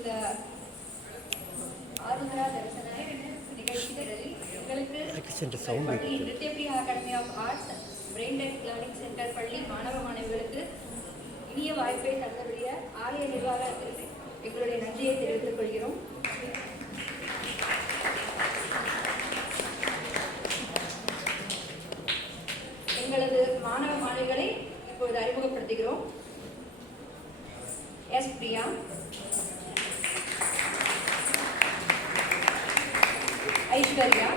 இந்த ஆருத்ரா தரிசன நிகழ்ச்சிகளில் எங்களுக்கு பள்ளி Nrityapriya academy of arts brain ted learning centre பள்ளி மாணவ மாணவிகளுக்கு இனிய வாய்ப்பை தந்தபடிய ஆலய நிர்வாகத்திற்கு எங்களுடைய நன்றியை தெரிவித்துக் கொள்கிறோம். எங்களது மாணவ மாணவிகளை இப்பொழுது அறிமுகப்படுத்துகிறோம். எஸ் பிரியா, ஐஸ்வர்யா,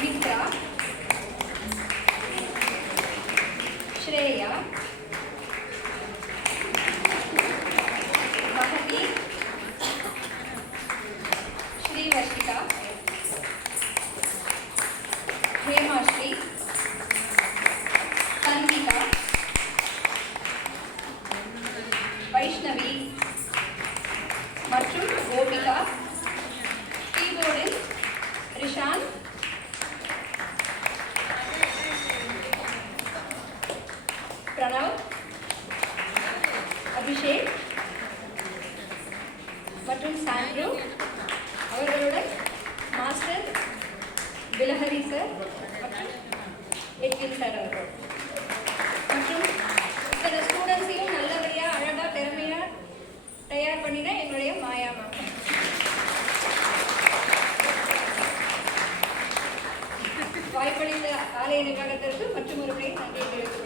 மித்ரா, ஸ்ரேயா, மகதி, ஸ்ரீவர்ஷிகா, ஹேமாஸ்ரீ, சந்திகா, வைஷ்ணவி மற்றும் கோபிகா, கீபோர்டில் ரிஷான், பிரணவ், அபிஷேக் மற்றும் சாண்ட்ரூ, அவர்களுடன் மாஸ்டர் பிலஹரி சார் மற்றும் எட்வின் சார் அவர்கள் மற்றும் இத்தனை ஸ்டூடெண்ட்ஸையும் நல்லபடியாக அழகாக திறமையாக தயார் பண்ணின எங்களுடைய மாயா மேம். வாய்ப்பளித்த ஆலய நிர்வாகத்திற்கு மற்றும் ஒரு முறை நன்றி தெரிவித்துக்